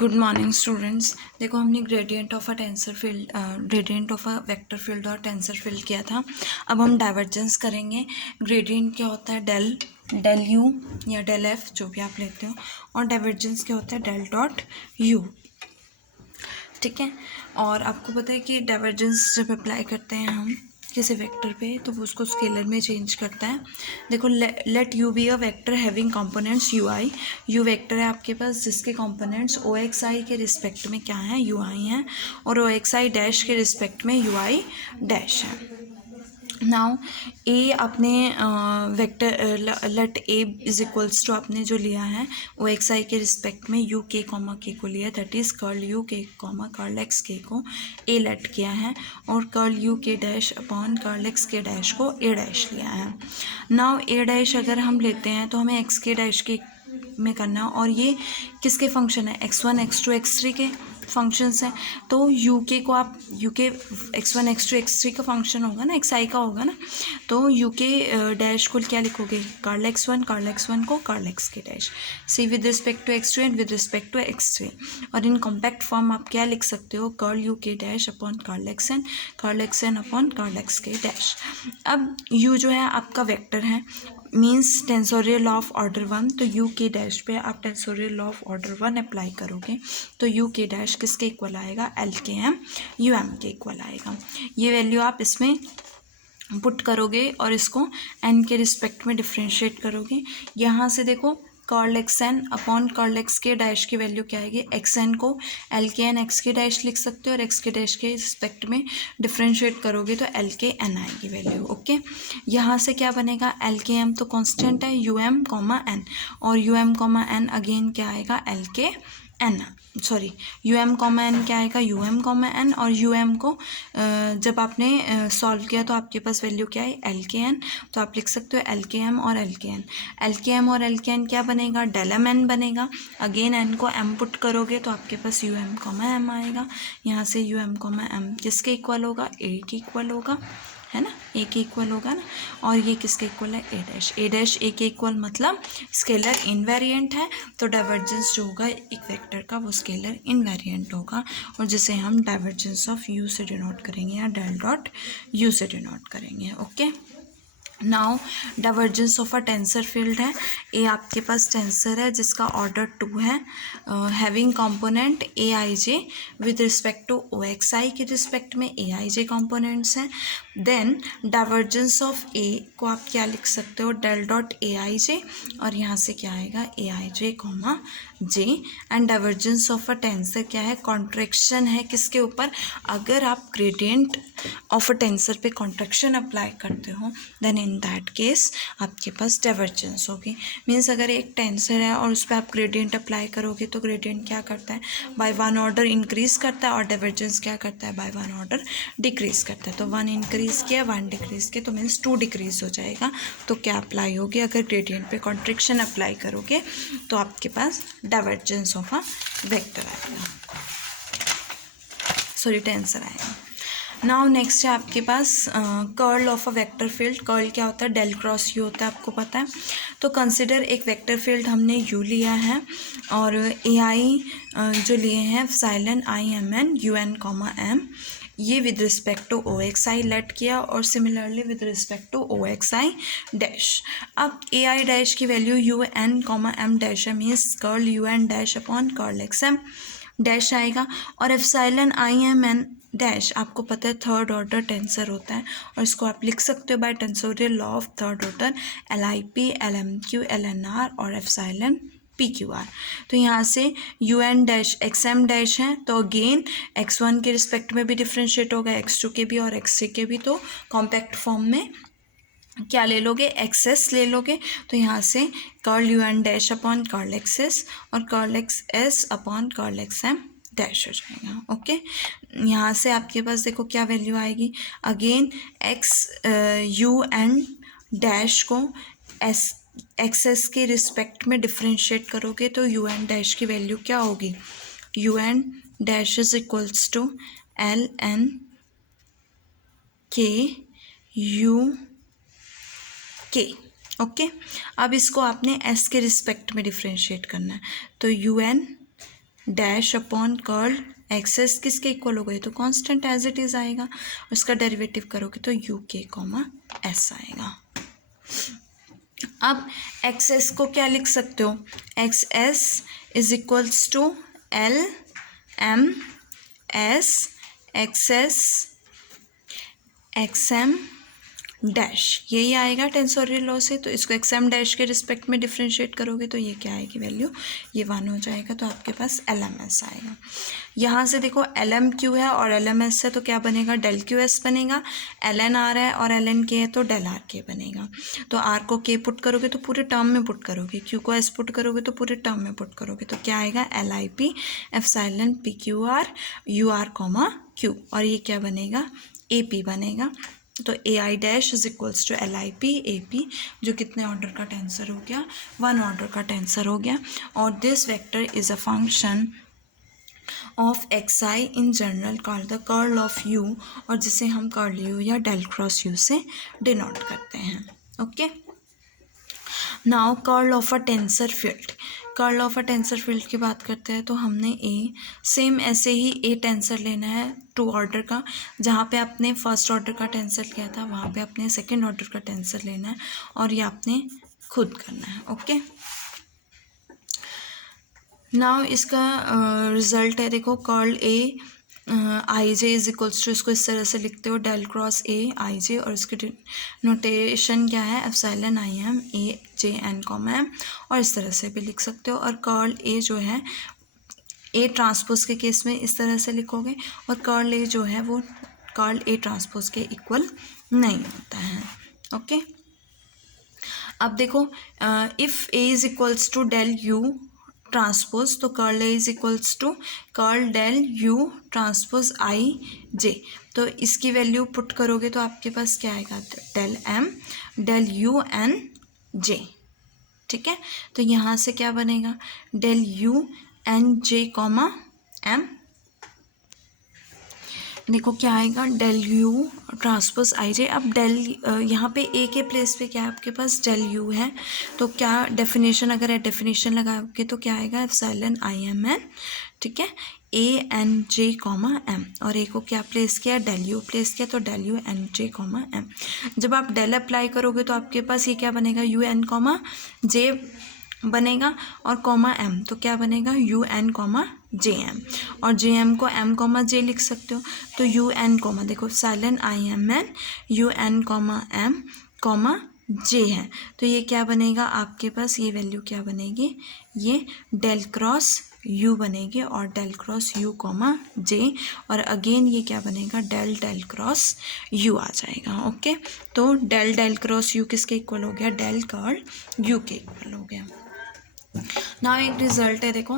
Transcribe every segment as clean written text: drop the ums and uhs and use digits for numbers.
Good morning students. देखो हमने gradient of a tensor field gradient of a vector field और tensor field किया था। अब हम डाइवर्जेंस करेंगे। ग्रेडियंट क्या होता है? डेल यू या डेल एफ, जो भी आप लेते हो, और डाइवर्जेंस क्या होता है? Del dot U. ठीक है। और आपको पता है कि डाइवर्जेंस जब अप्लाई करते हैं हम किसी वेक्टर पे तो वो उसको स्केलर में चेंज करता है। देखो, let you be a vector having components you I. You vector है आपके पास जिसके कंपोनेंट्स ओ एक्स आई के रिस्पेक्ट में क्या है? यू आई हैं, और ओ एक्स आई डैश के रिस्पेक्ट में यू आई डैश है। नाउ ए अपने vector let A is equals to आपने जो लिया है वो एक्स आई के रिस्पेक्ट में यू के कॉमा के को लिया, दैट इज़ कर्ल यू के कॉमा कर्ल एक्स के को ए लेट किया है, और curl U K dash upon curl x के डैश को ए डैश लिया है। नाउ ए डैश अगर हम लेते हैं तो हमें एक्स के डैश के में करना, और ये किसके फंक्शन है? x1 x2 x3 के फंक्शंस हैं। तो यू के को आप यू के x1 x2 x3 का फंक्शन होगा ना, एक्स आई का होगा ना, तो यू के डैश को क्या लिखोगे? कर्ल x1 को कर्ल एक्स के dash, see with respect to x2 and with respect to x3। और इन कॉम्पैक्ट फॉर्म आप क्या लिख सकते हो? Curl U K dash upon curl X N upon curl x के डैश। अब यू जो है आपका वेक्टर है, means tensorial law of order 1, तो यू के डैश पे आप tensorial law of order 1 apply करोगे तो यू के डैश किसके इक्वल आएगा? L k M you M के इक्वल आएगा। ये वैल्यू आप इसमें पुट करोगे और इसको एन के रिस्पेक्ट में डिफ्रेंशिएट करोगे। यहाँ से देखो, curl X N upon curl x के डैश की वैल्यू क्या आएगी? एक्स एन को एल के एन एक्स के डैश लिख सकते हो, और एक्स के डैश के रिस्पेक्ट में डिफ्रेंशिएट करोगे तो एल के एन आएगी वैल्यू। ओके, यहाँ से क्या बनेगा? एल के एम तो कांस्टेंट है, यू एम कॉमा एन, और U M comma N again क्या आएगा? एल के N, sorry, U M comma N क्या आएगा? यू एम कॉमा एन, और यू एम को जब आपने सॉल्व किया तो आपके पास वैल्यू क्या है? एल के एन, तो आप लिख सकते हो एल के एम और एल के एन। एल के एम और एल के एन क्या बनेगा? डेल एम एन बनेगा। अगेन एन को एम पुट करोगे तो आपके पास यू एम कॉमा एम आएगा। यहाँ से यू एम कॉमा एम किसके इक्वल होगा? ए के इक्वल होगा, है ना, ए के इक्वल होगा ना। और ये किसके इक्वल है? ए डैश ए के इक्वल, मतलब स्केलर इनवेरिएंट है, तो डाइवर्जेंस जो होगा एक वेक्टर का वो स्केलर इनवेरिएंट होगा, और जिसे हम डाइवर्जेंस ऑफ यू से डिनोट करेंगे या डेल डॉट यू से डिनोट करेंगे। Okay, now divergence of a tensor field है। ए आपके पास टेंसर है जिसका ऑर्डर 2 है, having component A I J with respect to O x I के रिस्पेक्ट में ए आई जे कॉम्पोनेंट्स हैं। देन डाइवर्जेंस ऑफ ए को आप क्या लिख सकते हो? डेल डॉट ए आई जे, और यहाँ से क्या आएगा? A I J comma J. And divergence of a tensor क्या है? कॉन्ट्रैक्शन है किसके ऊपर? अगर आप ग्रेडियंट ऑफ अ टेंसर पे कॉन्ट्रैक्शन अप्लाई करते हो देन इन दैट केस आपके पास डाइवर्जेंस होगी। मीन्स अगर एक टेंसर है और उस पर आप ग्रेडियंट अप्लाई करोगे तो ग्रेडियंट क्या करता है? बाय 1 ऑर्डर इंक्रीज करता है, और डाइवर्जेंस क्या करता है? बाय 1 ऑर्डर डिक्रीज करता है। तो 1 इंक्रीज किया, 1 डिक्रीज किया, तो मीन्स 2 डिक्रीज हो जाएगा। तो क्या अप्लाई होगी? अगर ग्रेडियंट पे कॉन्ट्रैक्शन अप्लाई करोगे तो आपके पास डाइवर्जेंस ऑफ अ वेक्टर आएगा, सॉरी टेंसर आएगा। नाउ नेक्स्ट है आपके पास curl of a vector field. Curl क्या होता है? डेल क्रॉस यू होता है, आपको पता है। तो कंसिडर एक वेक्टर फील्ड हमने यू लिया है, और ए आई जो लिए हैं epsilon I M N U N comma M, ये with respect to O x I लेट किया, और similarly with respect to O x I dash. अब ए आई डैश की value U N comma M dash है, means curl U N dash upon curl X M dash आएगा, और epsilon I M N dash आपको पता है third order tensor होता है, और इसको आप लिख सकते हो by tensorial law of third order, L I P L M Q L N R और एप्सिलॉन पी क्यू आर। तो यहाँ से U N dash X M dash है, तो अगेन एक्स वन के रिस्पेक्ट में भी डिफ्रेंशिएट होगा, एक्स टू के भी और एक्स थ्री के भी, तो कॉम्पैक्ट फॉर्म में क्या ले लोगे? एक्सेस ले लोगे। तो यहाँ से curl U N dash upon curl X S और curl X S upon curl X M dash हो जाएगा। ओके, यहाँ से आपके पास देखो क्या वैल्यू आएगी? Again X U N dash को एस एक्सेस के रिस्पेक्ट में डिफ्रेंशिएट करोगे तो यू एन डैश की वैल्यू क्या होगी? U N dash is equals to L N K U K. Okay, अब इसको आपने एस के रिस्पेक्ट में डिफ्रेंशिएट करना है, तो U N dash upon curl X S किसके इक्वल हो गए, तो कांस्टेंट एज इट इज आएगा। उसका डेरिवेटिव करोगे तो यू के कॉमा एस आएगा। अब एक्सेस को क्या लिख सकते हो, X S is equals to L M S X S X M dash, यही आएगा टेंसोरियल लॉ से। तो इसको एक्स एम डैश के रिस्पेक्ट में डिफ्रेंशिएट करोगे तो ये क्या आएगी वैल्यू, ये 1 हो जाएगा। तो आपके पास एल एम एस आएगा। यहाँ से देखो एल एम क्यू है और एल एम एस है तो क्या बनेगा, डेल क्यू एस बनेगा। एल एन आर है और एल एन के है तो डेल आर के बनेगा। तो आर को के पुट करोगे तो पूरे टर्म में पुट करोगे, क्यू को एस पुट करोगे तो पूरे टर्म में पुट करोगे। तो क्या आएगा, L I P epsilon P Q R U R comma Q, और ये क्या बनेगा, ए पी बनेगा। तो A I dash is equals to L I P A P, जो कितने ऑर्डर का टेंसर हो गया, 1 ऑर्डर का टेंसर हो गया। और this vector is a function of x I in general called the curl of you, और जिसे हम कर्ल यू या डेल क्रॉस यू से डिनोट करते हैं। Okay, now curl of a tensor field. Curl of a tensor field की बात करते हैं तो हमने ए सेम ऐसे ही ए टेंसर लेना है 2 ऑर्डर का, जहाँ पे आपने फर्स्ट ऑर्डर का टेंसर लिया था वहाँ पे आपने सेकंड ऑर्डर का टेंसर लेना है, और ये आपने खुद करना है। ओके, नाउ इसका रिजल्ट है देखो, curl A I J is equals to, इसको इस तरह से लिखते हो डेल क्रॉस ए आई जे, और इसकी नोटेशन क्या है, epsilon I M A J N comma M, और इस तरह से भी लिख सकते हो। और कर्ल ए जो है ए ट्रांसपोज के केस में इस तरह से लिखोगे, और कर्ल ए जो है वो कर्ल ए ट्रांसपोज के इक्वल नहीं होता है। ओके, अब देखो if A is equals to del U transpose, तो curl A is equals to curl del U transpose I J. तो इसकी वैल्यू पुट करोगे तो आपके पास क्या आएगा, del M del U N J. ठीक है, तो यहाँ से क्या बनेगा, del U N J comma M, देखो क्या आएगा, del U transpose I J. अब डेल यहाँ पे ए के प्लेस पे क्या है आपके पास, डेल यू है, तो क्या डेफिनेशन, अगर डेफिनेशन लगाओगे तो क्या आएगा, एप्सिलॉन आई एम एन, ठीक है, A N J comma M, और ए को क्या प्लेस किया, डेल यू प्लेस किया, तो del U N J comma M. जब आप डेल अप्लाई करोगे तो आपके पास ये क्या बनेगा, यू एन कॉमा जे बनेगा, और कॉमा एम, तो क्या बनेगा, U N comma J M, और जे एम को एम कॉमा जे लिख सकते हो। तो यू एन कॉमा, देखो epsilon I M N U N comma M comma J है, तो ये क्या बनेगा आपके पास, ये वैल्यू क्या बनेगी, ये डेल क्रॉस यू बनेगी, और डेल क्रॉस यू कॉमा जे, और अगेन ये क्या बनेगा, डेल डेल क्रॉस यू आ जाएगा। ओके, तो डेल डेल क्रॉस यू किसके इक्वल हो गया, डेल कर्ल यू के इक्वल हो गया। नाउ एक रिजल्ट है देखो,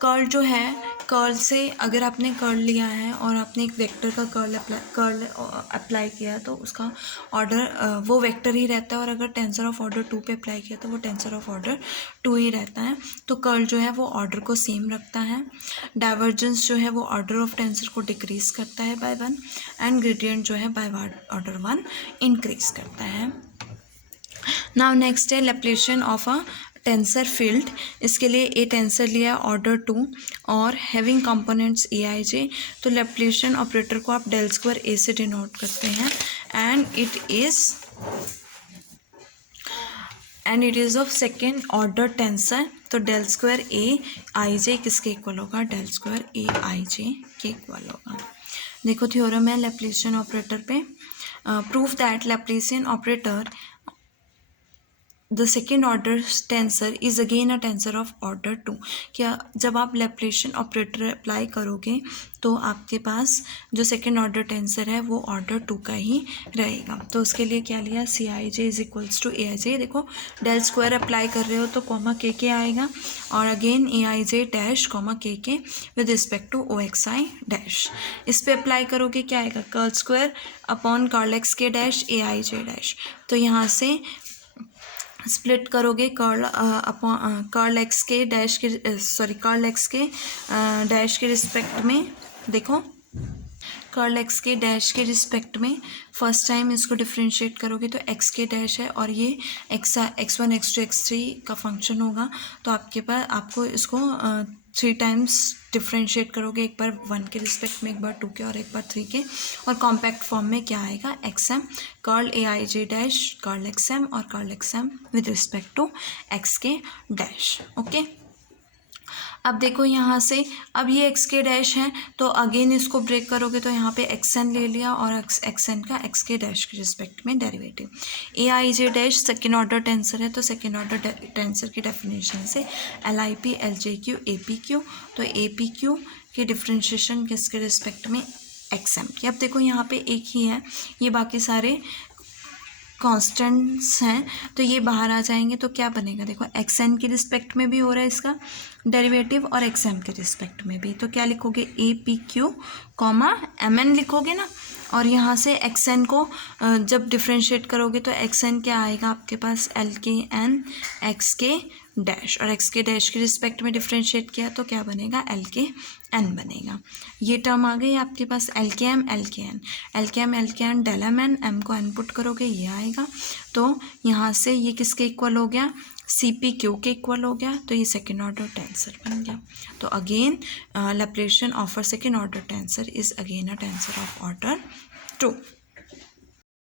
कर्ल जो है, कर्ल से अगर आपने कर्ल लिया है और आपने एक वेक्टर का कर्ल अप्लाई किया तो उसका ऑर्डर वो वेक्टर ही रहता है, और अगर टेंसर ऑफ ऑर्डर 2 पे अप्लाई किया तो वो टेंसर ऑफ ऑर्डर 2 ही रहता है। तो कर्ल जो है वो ऑर्डर को सेम रखता है, डाइवर्जेंस जो है वो ऑर्डर ऑफ टेंसर को डिक्रीज करता है बाय 1, एंड ग्रेडियंट जो है बाय ऑर्डर 1 इंक्रीज करता है। नाउ नेक्स्ट है लैप्लेशियन ऑफ अ टेंसर फील्ड। इसके लिए ए टेंसर लिया ऑर्डर 2 और हैविंग कंपोनेंट्स ए आई जे, तो लैप्लेशियन ऑपरेटर को आप डेल स्क्वायर ए से डिनोट करते हैं, and it is of second order tensor. तो डेल स्क्वायर ए आई जे किसके इक्वल होगा, डेल स्क्वायर ए आई जे के इक्वल होगा। देखो थ्योरम है लैप्लेशियन ऑपरेटर पे, proof that Laplacian operator the second order tensor is again a tensor of order 2। क्या जब आप लैप्लेशियन ऑपरेटर अप्लाई करोगे तो आपके पास जो सेकेंड ऑर्डर टेंसर है वो ऑर्डर 2 का ही रहेगा। तो उसके लिए क्या लिया, सी आई जे इज इक्वल्स टू ए आई जे। देखो डेल स्क्वायर अप्लाई कर रहे हो तो कॉमा के आएगा, और again a I J dash comma k with respect to O x I dash. इस पर अप्लाई करोगे क्या आएगा, curl square upon curl x के dash a I J dash. तो यहाँ से स्प्लिट करोगे कर्ल एक्स के डैश के कर्ल एक्स के डैश के रिस्पेक्ट में, देखो कर्ल एक्स के डैश के रिस्पेक्ट में फर्स्ट टाइम इसको डिफ्रेंशिएट करोगे तो एक्स के डैश है, और ये एक्स 1 x2 x3 का फंक्शन होगा, तो आपके पास आपको इसको 3 टाइम्स डिफ्रेंशिएट करोगे, एक बार 1 के रिस्पेक्ट में, एक बार 2 के और एक बार 3 के, और कॉम्पैक्ट फॉर्म में क्या आएगा, X M curl A I J dash curl X M और curl X M with respect to X के डैश। ओके, अब देखो यहाँ से, अब ये एक्स के डैश है तो अगेन इसको ब्रेक करोगे तो यहाँ पे एक्स एन ले लिया और एक्स एन का एक्स के डैश के रिस्पेक्ट में डेरिवेटिव। ए आई J dash second order tensor है तो सेकेंड ऑर्डर टेंसर की डेफिनेशन से L I P L J Q A p Q, तो ए पी क्यू की डिफ्रेंशिएशन किसके रिस्पेक्ट में, एक्स एम की। अब देखो यहाँ पे एक ही है, ये बाकी सारे कॉन्स्टेंट्स हैं तो ये बाहर आ जाएंगे, तो क्या बनेगा, देखो एक्स एन के रिस्पेक्ट में भी हो रहा है इसका डेरिवेटिव और एक्स एम के रिस्पेक्ट में भी, तो क्या लिखोगे, a p q comma m n लिखोगे ना, और यहाँ से एक्स एन को जब डिफ्रेंशिएट करोगे तो एक्स एन क्या आएगा आपके पास, एल के एन एक्स के डैश, और एक्स के डैश के रिस्पेक्ट में डिफ्रेंशिएट किया तो क्या बनेगा, एल के एन बनेगा। ये टर्म आ गई आपके पास, एल के एम एल के एन, एल के n del m n, m को एन पुट करोगे ये आएगा, तो यहाँ से ये किसके इक्वल हो गया, सी पी क्यू के इक्वल हो गया, तो ये सेकेंड ऑर्डर टेंसर बन गया। तो again Laplacian of a second order tensor is again a tensor of order 2।